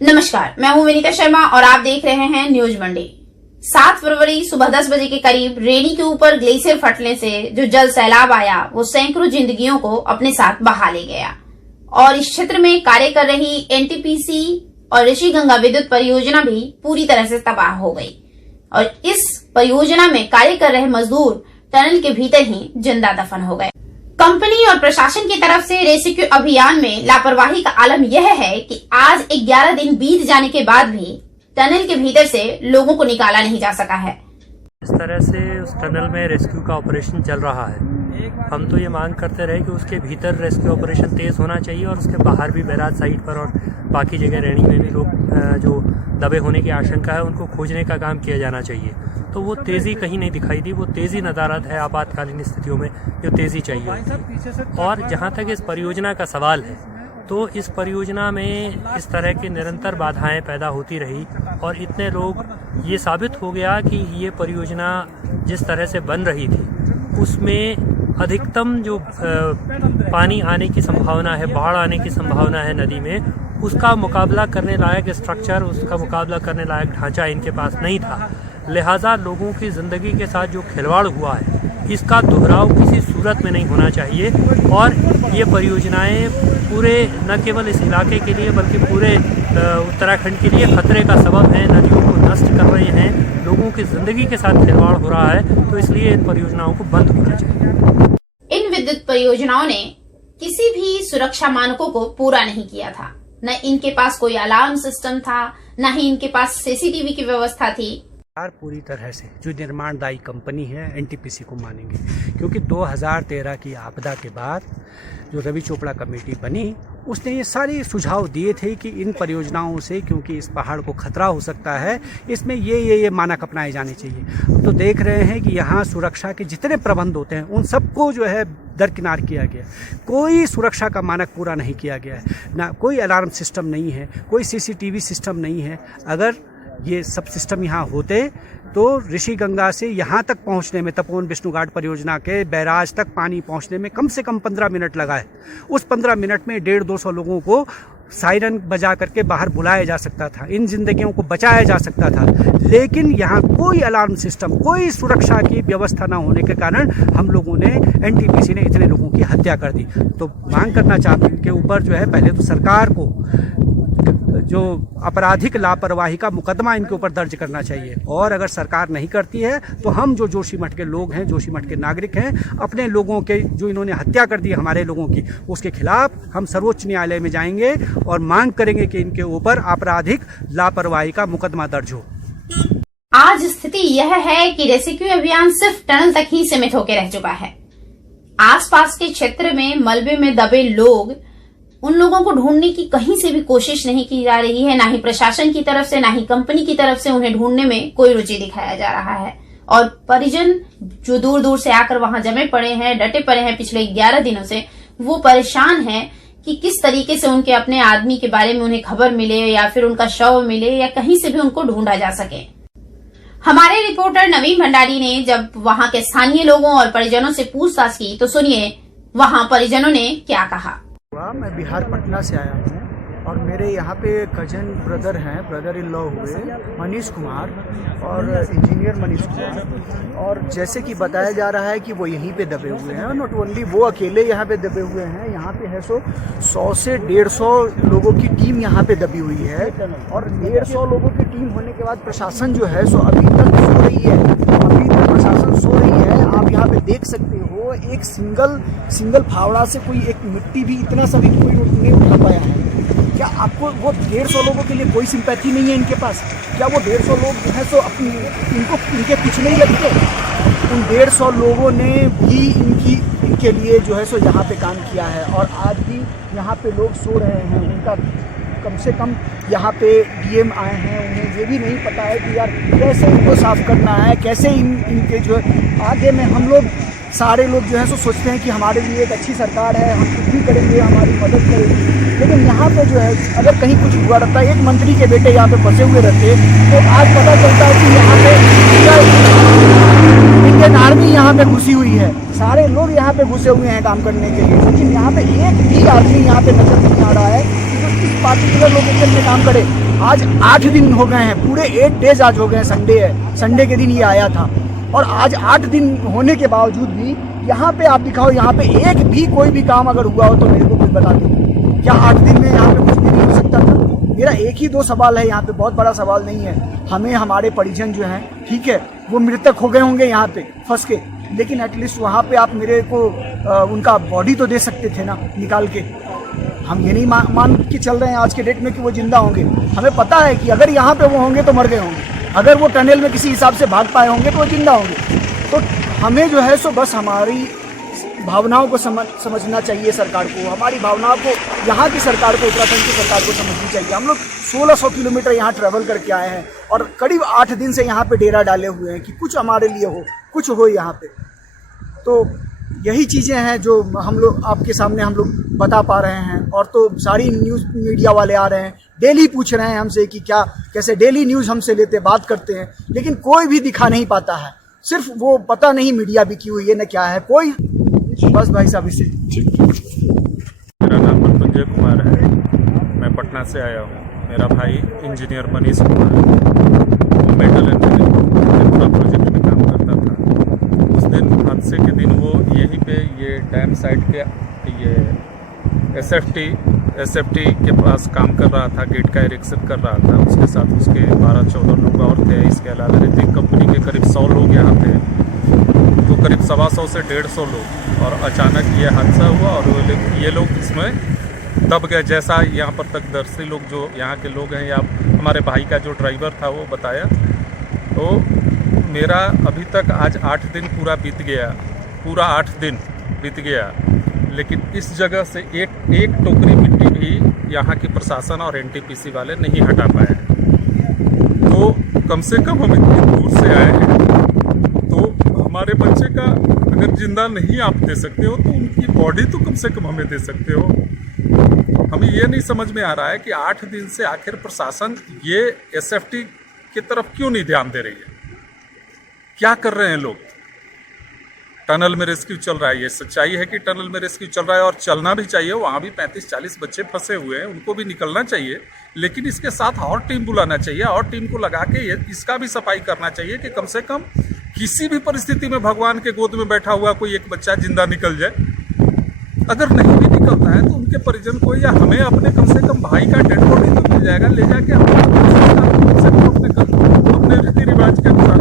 नमस्कार, मैं हूं विनीता शर्मा और आप देख रहे हैं न्यूज मंडे। 7 फरवरी सुबह 10 बजे के करीब रेनी के ऊपर ग्लेशियर फटने से जो जल सैलाब आया वो सैकड़ों जिंदगियों को अपने साथ बहा ले गया और इस क्षेत्र में कार्य कर रही एनटीपीसी और ऋषि गंगा विद्युत परियोजना भी पूरी तरह से तबाह हो गई और इस परियोजना में कार्य कर रहे मजदूर टनल के भीतर ही जिंदा दफन हो गए। कंपनी और प्रशासन की तरफ से रेस्क्यू अभियान में लापरवाही का आलम यह है कि आज 11 दिन बीत जाने के बाद भी टनल के भीतर से लोगों को निकाला नहीं जा सका है। इस तरह से उस टनल में रेस्क्यू का ऑपरेशन चल रहा है। हम तो ये मांग करते रहे कि उसके भीतर रेस्क्यू ऑपरेशन तेज होना चाहिए और उसके बाहर भी बैराज साइड पर और बाकी जगह रेणी में भी लोग जो दबे होने की आशंका है उनको खोजने का काम किया जाना चाहिए। तो वो तेज़ी कहीं नहीं दिखाई दी। वो तेज़ी नदारद है आपातकालीन स्थितियों में जो तेज़ी चाहिए। और जहाँ तक इस परियोजना का सवाल है तो इस परियोजना में इस तरह की निरंतर बाधाएं पैदा होती रही और इतने लोग ये साबित हो गया कि ये परियोजना जिस तरह से बन रही थी उसमें अधिकतम जो पानी आने की संभावना है, बाढ़ आने की संभावना है नदी में, उसका मुकाबला करने लायक स्ट्रक्चर, उसका मुकाबला करने लायक ढांचा इनके पास नहीं था। लिहाजा लोगों की ज़िंदगी के साथ जो खिलवाड़ हुआ है इसका दोहराव किसी सूरत में नहीं होना चाहिए और ये परियोजनाएं पूरे न केवल इस इलाके के लिए बल्कि पूरे उत्तराखंड के लिए खतरे का सबब हैं। नदियों को नष्ट कर रहे हैं, लोगों की ज़िंदगी के साथ खिलवाड़ हो रहा है, तो इसलिए इन परियोजनाओं को बंद होना चाहिए। इन विद्युत परियोजनाओं ने किसी भी सुरक्षा मानकों को पूरा नहीं किया था। न इनके पास कोई अलार्म सिस्टम था, न ही इनके पास सीसीटीवी की व्यवस्था थी। पूरी तरह से जो निर्माणदायी कंपनी है एनटीपीसी को मानेंगे, क्योंकि 2013 की आपदा के बाद जो रवि चोपड़ा कमेटी बनी उसने ये सारे सुझाव दिए थे कि इन परियोजनाओं से, क्योंकि इस पहाड़ को खतरा हो सकता है, इसमें ये मानक अपनाए जाने चाहिए। अब तो देख रहे हैं कि यहाँ सुरक्षा के जितने प्रबंध होते हैं उन सबको जो है दरकिनार किया गया। कोई सुरक्षा का मानक पूरा नहीं किया गया है, ना कोई अलार्म सिस्टम नहीं है, कोई सीसीटीवी सिस्टम नहीं है। अगर ये सब सिस्टम यहाँ होते तो ऋषि गंगा से यहाँ तक पहुँचने में, तपोवन विष्णु घाट परियोजना के बैराज तक पानी पहुँचने में कम से कम 15 मिनट लगा है। उस 15 मिनट में 150-200 लोगों को सायरन बजा करके बाहर बुलाया जा सकता था, इन जिंदगियों को बचाया जा सकता था। लेकिन यहाँ कोई अलार्म सिस्टम, कोई सुरक्षा की व्यवस्था ना होने के कारण हम लोगों ने, एनटीपीसी ने इतने लोगों की हत्या कर दी। तो मांग करना चाहते हैं इनके ऊपर जो है पहले तो सरकार को जो आपराधिक लापरवाही का मुकदमा इनके ऊपर दर्ज करना चाहिए और अगर सरकार नहीं करती है तो हम जो जोशीमठ के लोग हैं, जोशीमठ के नागरिक हैं, अपने लोगों के जो इन्होंने हत्या कर दी हमारे लोगों की, उसके खिलाफ हम सर्वोच्च न्यायालय में जाएंगे और मांग करेंगे कि इनके ऊपर आपराधिक लापरवाही का मुकदमा दर्ज हो। आज स्थिति यह है कि रेस्क्यू अभियान सिर्फ टनल तक ही सीमित होकर रह चुका है। आसपास के क्षेत्र में मलबे में दबे लोग, उन लोगों को ढूंढने की कहीं से भी कोशिश नहीं की जा रही है। ना ही प्रशासन की तरफ से, ना ही कंपनी की तरफ से उन्हें ढूंढने में कोई रुचि दिखाया जा रहा है और परिजन जो दूर दूर से आकर वहां जमे पड़े हैं, डटे पड़े हैं पिछले 11 दिनों से, वो परेशान हैं कि किस तरीके से उनके अपने आदमी के बारे में उन्हें खबर मिले या फिर उनका शव मिले या कहीं से भी उनको ढूंढा जा सके। हमारे रिपोर्टर नवीन भंडारी ने जब वहां के स्थानीय लोगों और परिजनों से पूछताछ की तो सुनिए वहां परिजनों ने क्या कहा। मैं बिहार पटना से आया हूँ और मेरे यहाँ पे कजन ब्रदर हैं, ब्रदर इन लॉ हुए मनीष कुमार और इंजीनियर मनीष कुमार, और जैसे कि बताया जा रहा है कि वो यहीं पे दबे हुए हैं। नॉट ओनली वो अकेले यहाँ पे दबे हुए हैं, यहाँ पे है 100 से 150 लोगों की टीम यहाँ पे दबी हुई है और 150 लोगों की टीम होने के बाद प्रशासन जो है सो अभी तक सो रही है, अभी तक प्रशासन सो रही है। आप यहाँ पे देख सकते हो एक सिंगल फावड़ा से कोई एक मिट्टी भी इतना सा भी कोई नहीं उठा पाया है। क्या आपको वो 150 लोगों के लिए कोई सिंपैथी नहीं है इनके पास? क्या वो 150 लोग जो है सो अपनी इनके कुछ नहीं लगते? उन 150 लोगों ने भी इनके लिए जो है सो यहाँ पे काम किया है और आज भी यहाँ पे लोग सो रहे हैं। उनका कम से कम यहाँ पे डीएम आए हैं, उन्हें ये भी नहीं पता है कि यार कैसे इनको साफ करना है, कैसे इनके जो आगे में हम लोग सारे लोग जो है सो सोचते हैं कि हमारे लिए एक अच्छी सरकार है, हम कुछ भी करेंगे, हमारी मदद करेंगे। लेकिन यहाँ पे जो है अगर कहीं कुछ हुआ रहता है, एक मंत्री के बेटे यहाँ पे फंसे हुए रहते तो आज पता चलता है कि यहाँ पे इंडियन आर्मी यहाँ पे घुसी हुई है, सारे लोग यहाँ पे घुसे हुए हैं काम करने के लिए। लेकिन यहाँ पे एक भी आदमी यहाँ पे नजर नहीं आ रहा है कि जो इस पार्टिकुलर लोकेशन में काम करे। आज 8 दिन हो गए हैं, पूरे 8 डेज आज हो गए हैं, संडे है, संडे के दिन ये आया था। और आज 8 दिन होने के बावजूद भी यहाँ पे आप दिखाओ, यहाँ पे एक भी कोई भी काम अगर हुआ हो तो मेरे को कुछ बता दो। क्या 8 दिन में यहाँ पे कुछ भी नहीं हो सकता था? मेरा एक ही 2 सवाल है यहाँ पे, बहुत बड़ा सवाल नहीं है। हमें हमारे परिजन जो हैं, ठीक है, वो मृतक हो गए होंगे यहाँ पे फंस के, लेकिन एटलीस्ट वहाँ पे आप मेरे को उनका बॉडी तो दे सकते थे ना निकाल के। हम ये नहीं मान के चल रहे हैं आज के डेट में कि वो जिंदा होंगे। हमें पता है कि अगर यहाँ पे वो होंगे तो मर गए होंगे, अगर वो टनल में किसी हिसाब से भाग पाए होंगे तो वो जिंदा होंगे। तो हमें जो है सो बस हमारी भावनाओं को समझना चाहिए सरकार को, हमारी भावनाओं को, यहाँ की सरकार को, उत्तराखंड की सरकार को समझनी चाहिए। हम लोग 1600 किलोमीटर यहाँ ट्रैवल करके आए हैं और करीब 8 दिन से यहाँ पे डेरा डाले हुए हैं कि कुछ हमारे लिए हो, कुछ हो यहाँ पे। तो यही चीज़ें हैं जो हम लोग आपके सामने हम लोग बता पा रहे हैं। और तो सारी न्यूज़ मीडिया वाले आ रहे हैं, डेली पूछ रहे हैं हमसे कि क्या कैसे, डेली न्यूज़ हमसे लेते, बात करते हैं, लेकिन कोई भी दिखा नहीं पाता है। सिर्फ वो पता नहीं मीडिया बिकी हुई है न क्या है, कोई बस भाई साहब इसे। मेरा नाम मृत्युंजय कुमार है, मैं पटना से आया हूँ। मेरा भाई इंजीनियर मनीष कुमार, वो मेटल एंड इंफ्रा प्रोजेक्ट में काम करता था। उस दिन हादसे के दिन वो यहीं पे ये डैम साइड के ये एसएफटी के पास काम कर रहा था, गेट का इरेक्शन कर रहा था। उसके साथ उसके 12-14 लोग और थे। इसके अलावा ऋतिक कंपनी के करीब 100 लोग यहाँ थे, तो करीब 125 से 150 लोग। और अचानक ये हादसा हुआ और ये लोग इसमें दब गए। जैसा यहाँ पर तकदर्शी लोग जो यहाँ के लोग हैं या हमारे भाई का जो ड्राइवर था वो बताया, तो मेरा अभी तक आज 8 दिन पूरा बीत गया, पूरा 8 दिन बीत गया, लेकिन इस जगह से एक टोकरी मिट्टी भी यहाँ की प्रशासन और एनटीपीसी वाले नहीं हटा पाए। तो कम से कम हम इतनी दूर से आए हैं, तो हमारे बच्चे का अगर जिंदा नहीं आप दे सकते हो तो उनकी बॉडी तो कम से कम हमें दे सकते हो। हमें ये नहीं समझ में आ रहा है कि 8 दिन से आखिर प्रशासन ये एसएफटी की तरफ क्यों नहीं ध्यान दे रही है। क्या कर रहे हैं लोग? टनल में रेस्क्यू चल रहा है, ये सच्चाई है कि टनल में रेस्क्यू चल रहा है और चलना भी चाहिए। वहाँ भी 35-40 बच्चे फंसे हुए हैं, उनको भी निकलना चाहिए, लेकिन इसके साथ और टीम बुलाना चाहिए और टीम को लगा के इसका भी सफाई करना चाहिए कि कम से कम किसी भी परिस्थिति में भगवान के गोद में बैठा हुआ कोई एक बच्चा जिंदा निकल जाए। अगर नहीं भी निकलता है तो उनके परिजन को या हमें अपने कम से कम भाई का डेड बॉडी तो मिल जाएगा, ले जाके हम अपने रीति रिवाज के अनुसार